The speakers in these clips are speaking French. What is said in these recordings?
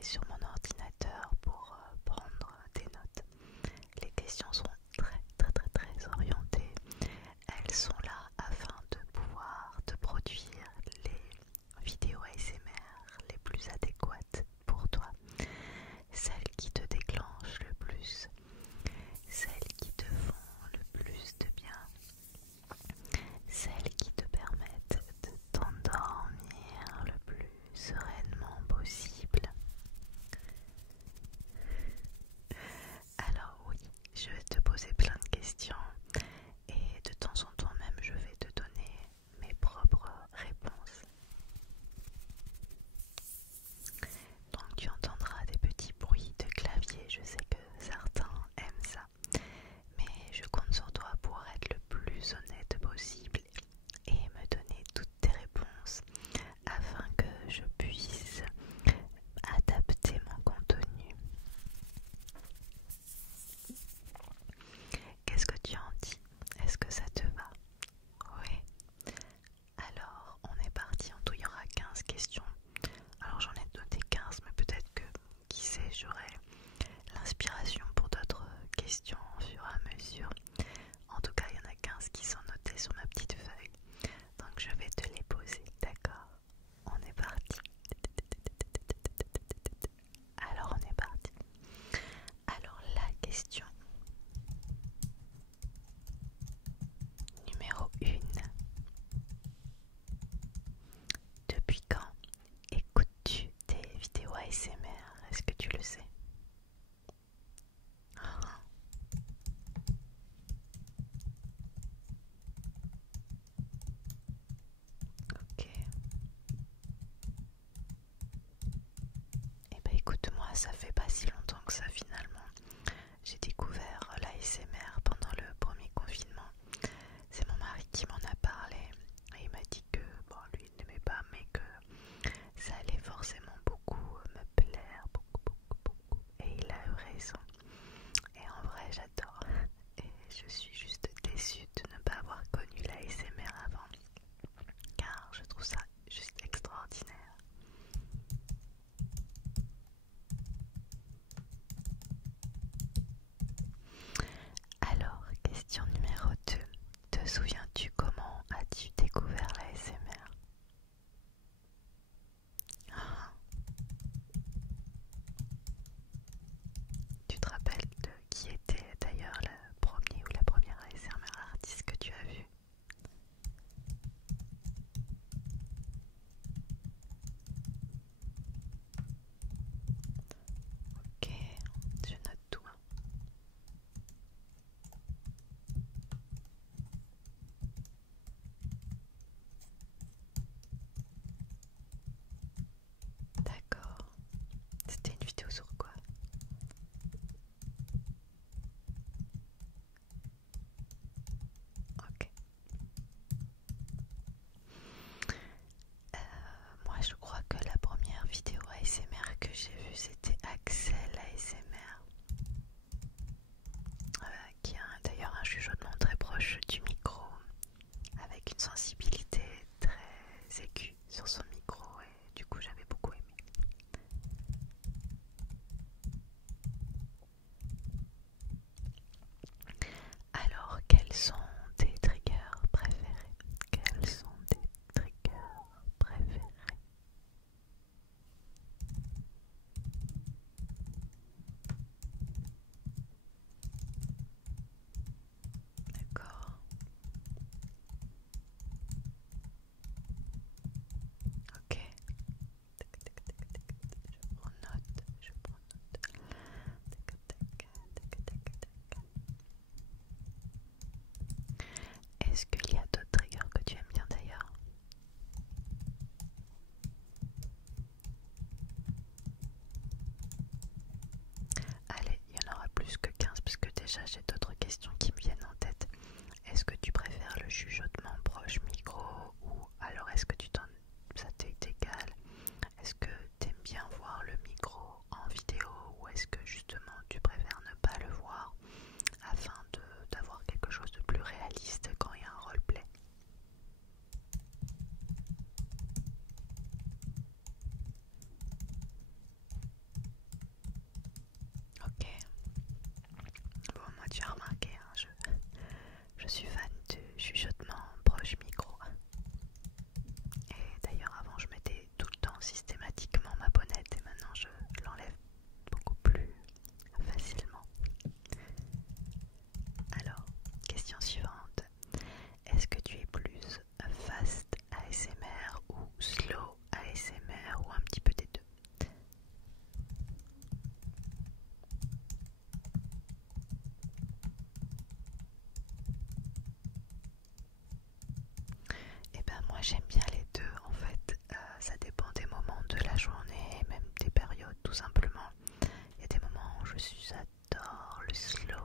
sur mon ordinateur pour prendre des notes. Les questions sont très orientées. Elles sont là afin de pouvoir te produire les vidéos ASMR les plus adéquates pour toi. Celles qui te déclenchent le plus, celles qui te font le plus de bien, celles qui te permettent de t'endormir le plus sereinement possible. Alors oui, je vais te poser plein de questions et de temps en temps même je vais te donner mes propres réponses. Donc tu entendras des petits bruits de clavier, je sais que certains aiment ça, mais je compte sur toi pour être le plus honnête possible et me donner toutes tes réponses afin que je puisse adapter mon contenu. Qu'est-ce que tu en dis? Est-ce que ça te va? Oui. Alors, on est parti. En tout, il y aura 15 questions. Alors, j'en ai noté 15, mais peut-être que, qui sait, j'aurai l'inspiration pour d'autres questions au fur et à mesure. En tout cas, il y en a 15 qui sont notées sur ma petite feuille. Donc, je vais te les poser, d'accord? On est parti. Alors, on est parti. Alors, la question numéro 1. Depuis quand écoutes-tu des vidéos ASMR? Est-ce que tu le sais? Ah. Ok. Eh ben écoute-moi, ça fait pas si longtemps que ça finalement. J'ai découvert l'ASMR pendant le premier confinement. C'est mon mari qui m'en a parlé et il m'a dit que bon, lui il n'aimait pas mais que ça allait forcément beaucoup me plaire, beaucoup. Et il a eu raison. Et en vrai j'adore. Et je suis juste déçue de ne pas avoir connu l'ASMR avant car je trouve ça juste extraordinaire. Alors, question numéro 2. Te souviens-tu comment as-tu découvert l'ASMR? Ah. Tu te rappelles de qui était d'ailleurs le premier ou la première ASMR artiste que tu as vu? Ok, je note tout. D'accord. C'était une vidéo sur quoi? Ok. Moi je crois que la première vidéo ASMR que j'ai vue c'était Axel ASMR, qui a d'ailleurs un chuchotement très proche du micro, avec une sensibilité très aiguë sur son micro et du coup j'avais beaucoup aimé. Alors quels sont tes triggers préférés? Quels sont tes triggers préférés? D'accord. Ok. Je prends note, je prends note. Est-ce qu'il y a d'autres triggers que tu aimes bien d'ailleurs? Allez, il y en aura plus que 15 parce que déjà j'ai d'autres questions qui me viennent en tête. Est-ce que tu préfères le chuchotement proche micro ou alors est-ce que ça t'est égal? Est-ce que tu aimes bien voir le micro en vidéo ou est-ce que justement tu préfères ne pas le voir afin d'avoir quelque chose de plus réaliste quand il y a un roleplay? moi j'aime bien les deux en fait, ça dépend des moments de la journée, même des périodes tout simplement. Il y a des moments où j'adore le slow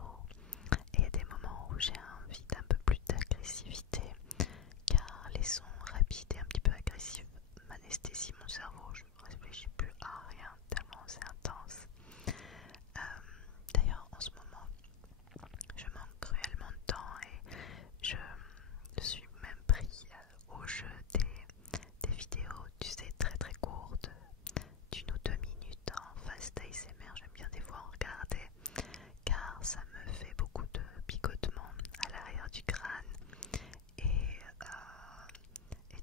et il y a des moments où j'ai envie d'un peu plus d'agressivité car les sons rapides et un petit peu agressifs m'anesthésient mon cerveau, je ne réfléchis plus à rien tellement c'est intense. D'ailleurs en ce moment je manque cruellement de temps et je suis même pris au jeu des vidéos, tu sais, très très courtes, d'une ou deux minutes en fast ASMR. J'aime bien des fois en regarder car ça me fait beaucoup de picotements à l'arrière du crâne et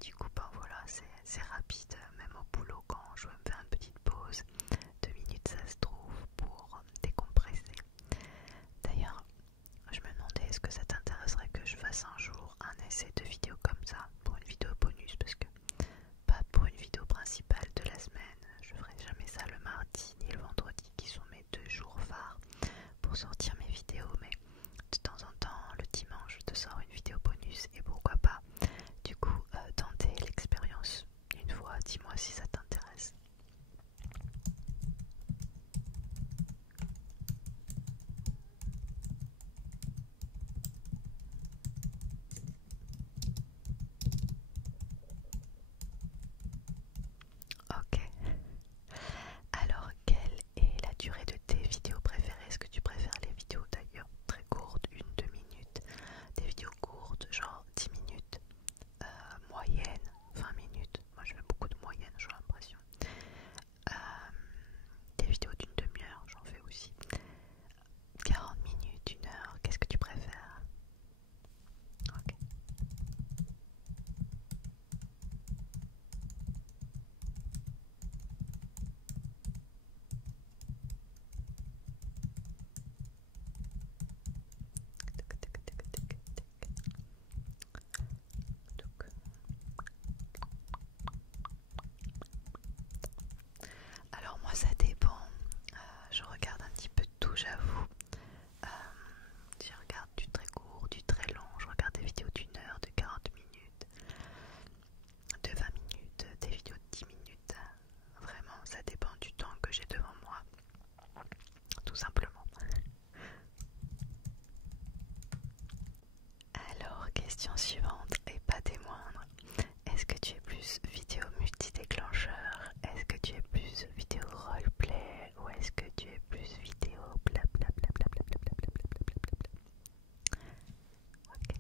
du coup ben voilà, c'est rapide, même au boulot quand je veux me faire une petite pause, 2 minutes ça se trouve pour décompresser. D'ailleurs je me demandais, est-ce que ça t'intéresserait que je fasse un jour un essai de vidéo comme ça pour une vidéo bonus, parce que pas pour une vidéo principale de la semaine, je ferai jamais ça le mardi ni le vendredi qui sont mes 2 jours phares pour sortir mes vidéos, mais de temps en temps le dimanche je te sors une vidéo bonus et pourquoi pas du coup tenter l'expérience une fois. Dis-moi si ça t'intéresse. Ok. Alors, quelle est la durée de tes vidéos préférées? Est-ce que tu préfères les vidéos d'ailleurs très courtes, 1-2 minutes, des vidéos courtes, genre 10 minutes, moyenne, 20 minutes? Moi je fais beaucoup de moyenne, j'ai l'impression. Euh, des vidéos d'une demi-heure, j'en fais aussi. 40 minutes, 1 heure, qu'est-ce que tu préfères? Ok. Alors moi ça dépend, je regarde un petit peu de tout, j'avoue. Euh, je regarde du très court, du très long, je regarde des vidéos d'1 heure, de 40 minutes, de 20 minutes, des vidéos de 10 minutes. Vraiment ça dépend du temps que j'ai devant moi, tout simplement. Alors question suivante et pas des moindres. Est-ce que tu es plus vidéo multi-déclencheur? Est-ce que tu es plus vidéo roleplay? Ou est-ce que tu es plus vidéo blablabla? Ok.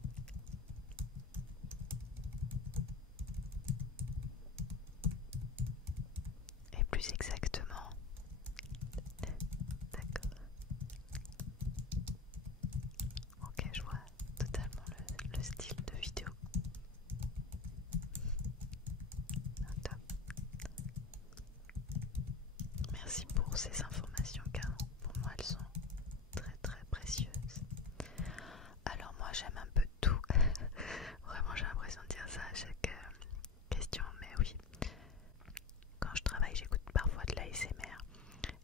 Et plus exactement? D'accord. Ok, je vois totalement le style de vidéo. Ah, top. Merci pour ces informations car pour moi elles sont très très précieuses. Alors moi j'aime un peu tout. Vraiment j'ai l'impression de dire ça à chaque question, mais oui. Quand je travaille j'écoute parfois de l'ASMR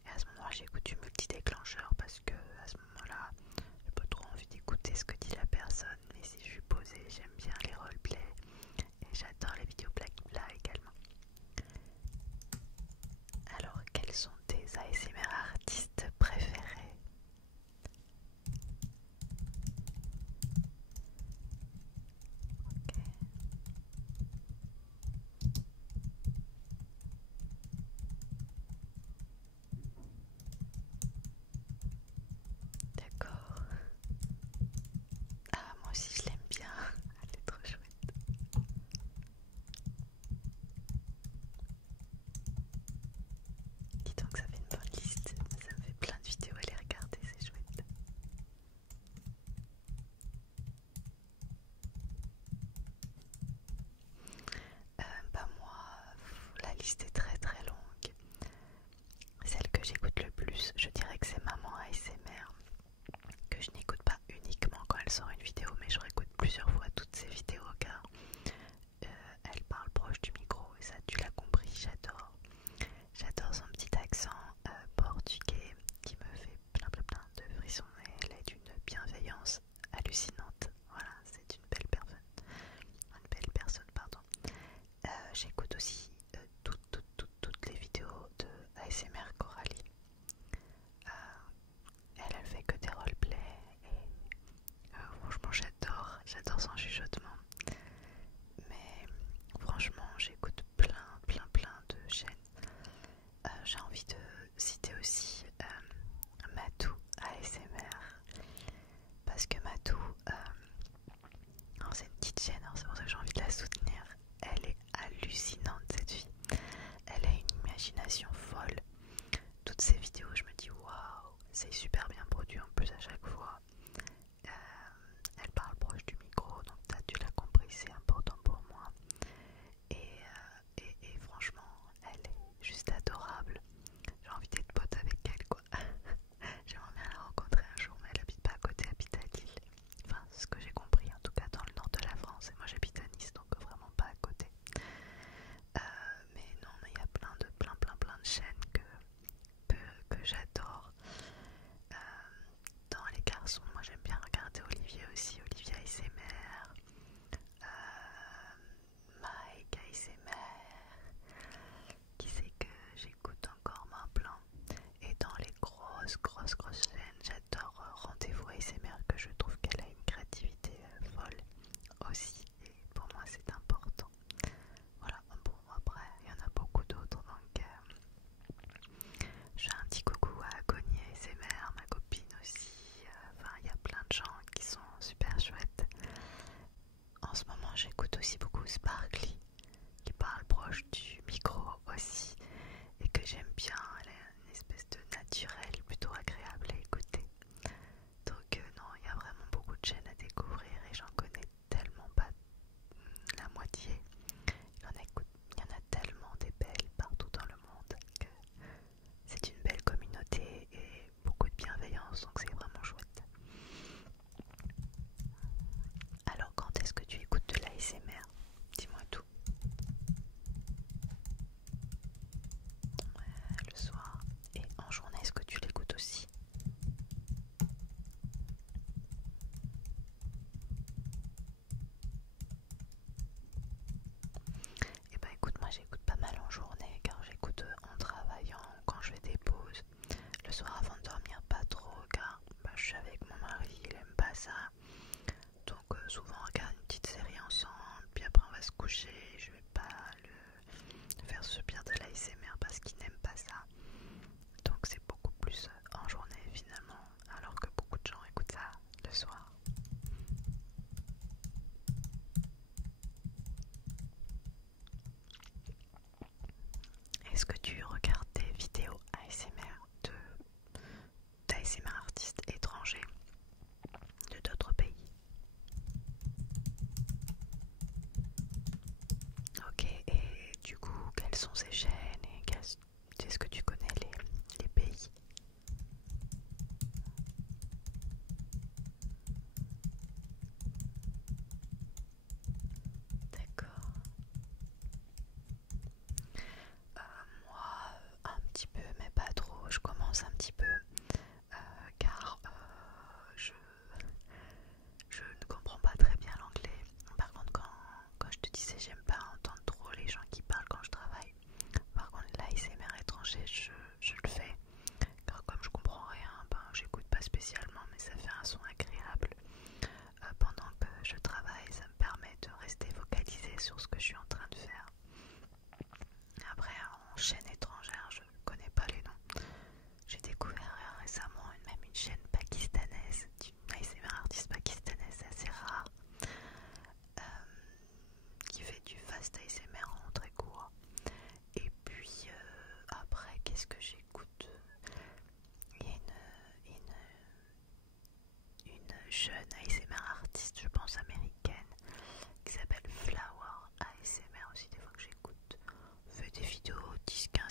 et à ce moment-là j'écoute du multi-déclencheur parce que à ce moment-là j'ai pas trop envie d'écouter ce que dit la personne, mais si je suis posée j'aime bien les roleplays et j'adore les vidéos Blackula également. Alors quels sont tes ASMR artistes imagination folle. Toutes ces vidéos, je me dis waouh, c'est super bien produit en plus à chaque fois. Elle parle proche du micro, donc tu l'as compris, c'est important pour moi. Et franchement, elle est juste adorable. J'ai envie d'être pote avec elle, quoi. J'aimerais bien la rencontrer un jour, mais elle habite pas à côté, elle habite à Lille. Enfin, c'est ce que j'ai compris, en tout cas dans le nord de la France. Et moi j'habite à Nice, donc vraiment pas à côté. Mais non, mais il y a plein de chaînes que j'adore. Dans les garçons, moi j'aime bien regarder Olivier aussi, Olivier ASMR, Mike ASMR, qui c'est que j'écoute encore maintenant. Et dans les grosses chaînes, j'adore Rendez-vous ASMR, que je trouve qu'elle a une créativité folle aussi. Et pour moi c'est important. Voilà, bon après il y en a beaucoup d'autres, donc je fais un petit coucou à Connie ASMR, ma copine aussi. Enfin il y a plein de gens qui sont super chouettes. En ce moment j'écoute aussi beaucoup Sparkly, qui parle proche du micro aussi, et que j'aime bien. Elle est une espèce de naturel plutôt agréable à écouter. Donc non, il y a vraiment beaucoup de chaînes à découvrir et j'en connais tellement pas la moitié. Il y en a tellement des belles partout dans le monde que c'est une belle communauté et beaucoup de bienveillance, donc c'est vraiment chouette. Alors quand est-ce que tu écoutes de l'ASMR? Dis-moi tout. Le soir. Et en journée, est-ce que tu l'écoutes aussi? Et bah écoute, moi j'écoute pas mal en journée car j'écoute en travaillant, quand je fais des pauses. Le soir avant de dormir pas trop car je suis avec mon mari, il aime pas ça. Donc souvent on regarde une petite série ensemble, puis après on va se coucher. Je vais pas le faire subir de l'ASMR parce qu'il n'aime pas ça. Donc c'est beaucoup plus en journée finalement, alors que beaucoup de gens écoutent ça le soir. Est-ce que tu regardes des vidéos ASMR d'ASMR artistes étrangers de d'autres pays? Ok, et du coup, quelles sont ces chaînes et est-ce que tu connais les pays? D'accord. Moi, un petit peu, mais pas trop. Je commence un petit peu car je ne comprends pas très bien l'anglais. Par contre, quand je te disais, j'aime pas entendre trop les gens qui parlent quand je travaille. Par contre, l'ASMR étranger, je le fais. Car comme je comprends rien, j'écoute pas spécialement, mais ça fait un son agréable. Pendant que je travaille, ça me permet de rester focalisé sur ce que je suis en train de faire. Après, en chaîne étrangère, je connais pas les noms. J'ai découvert récemment même une chaîne pakistanaise, d'une ASMR artiste pakistanaise assez rare, qui fait du fast ASMR en très court. Et puis après, qu'est-ce que j'écoute? Il y a une jeune ASMR artiste, je pense américaine, qui s'appelle Flower ASMR aussi, des fois que j'écoute. On fait des vidéos 10-15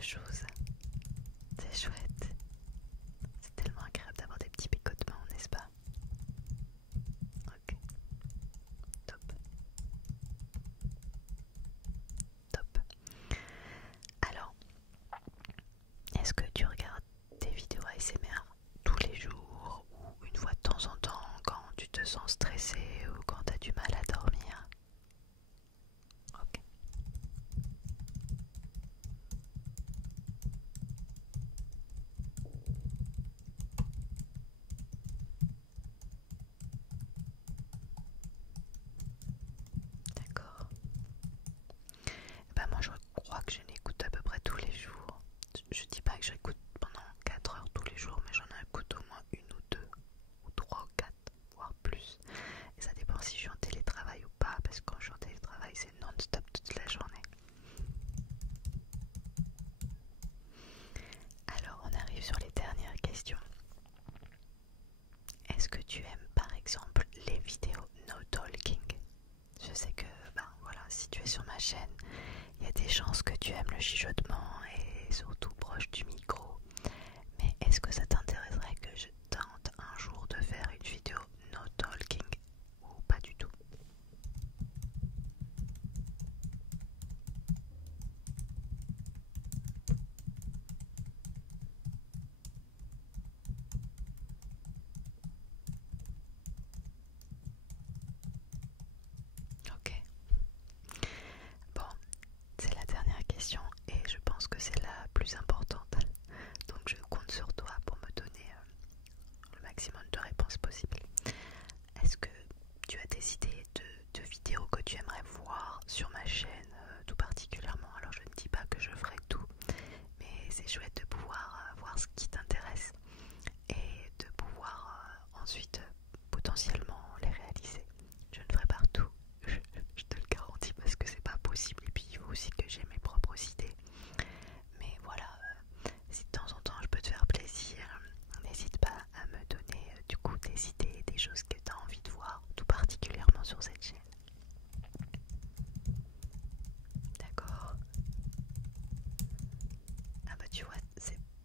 de choses. C'est chouette. C'est tellement agréable d'avoir des petits picotements, n'est-ce pas? Ok, top. Top. Alors, est-ce que tu regardes des vidéos ASMR tous les jours ou une fois de temps en temps quand tu te sens stressé ou quand tu as du mal à dormir? Ok. D'accord. Bah moi je crois que je l'écoute à peu près tous les jours. Je dis pas que j'écoute pendant 4 heures tous les jours, mais j'en écoute au moins une ou deux, ou trois ou quatre, voire plus. Et ça dépend si je suis en télétravail ou pas, parce que quand je suis en télétravail c'est non-stop toute la journée. Alors on arrive sur les dernières questions. Est-ce que tu aimes par exemple les vidéos no talking? Je sais que voilà, si tu es sur ma chaîne, il y a des chances que tu aimes le chuchotement et surtout proche du micro. Mais est-ce que ça t'intéresserait que je tente un jour de faire une vidéo no talking ou pas du tout? Ok. Bon, c'est la dernière question et je pense que c'est la plus importante. Donc je compte sur toi pour me donner le maximum de réponses possibles. Est-ce que tu as des idées de vidéos que tu aimerais voir sur ma chaîne tout particulièrement? Alors je ne dis pas que je ferai tout, mais c'est chouette de pouvoir voir ce qui t'intéresse et de pouvoir ensuite potentiellement les réaliser. Je ne ferai pas tout, je te le garantis parce que c'est pas possible et puis il faut aussi que j'ai mes propres idées. Mais voilà, si de temps en temps je peux te faire plaisir, n'hésite pas à me donner du coup des idées, des choses que tu as envie de voir, tout particulièrement sur cette chaîne. D'accord? Ah bah tu vois,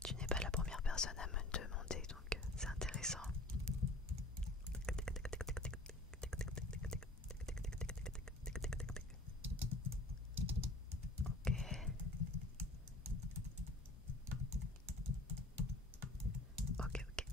tu n'es pas la première personne à me le demander, donc c'est intéressant. Ok. Ok, ok.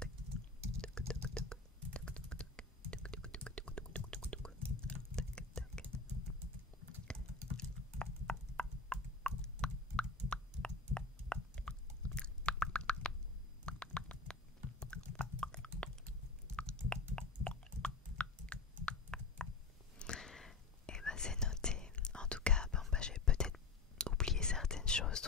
Et bah c'est noté. En tout cas, bon, bah, j'ai peut-être oublié certaines choses,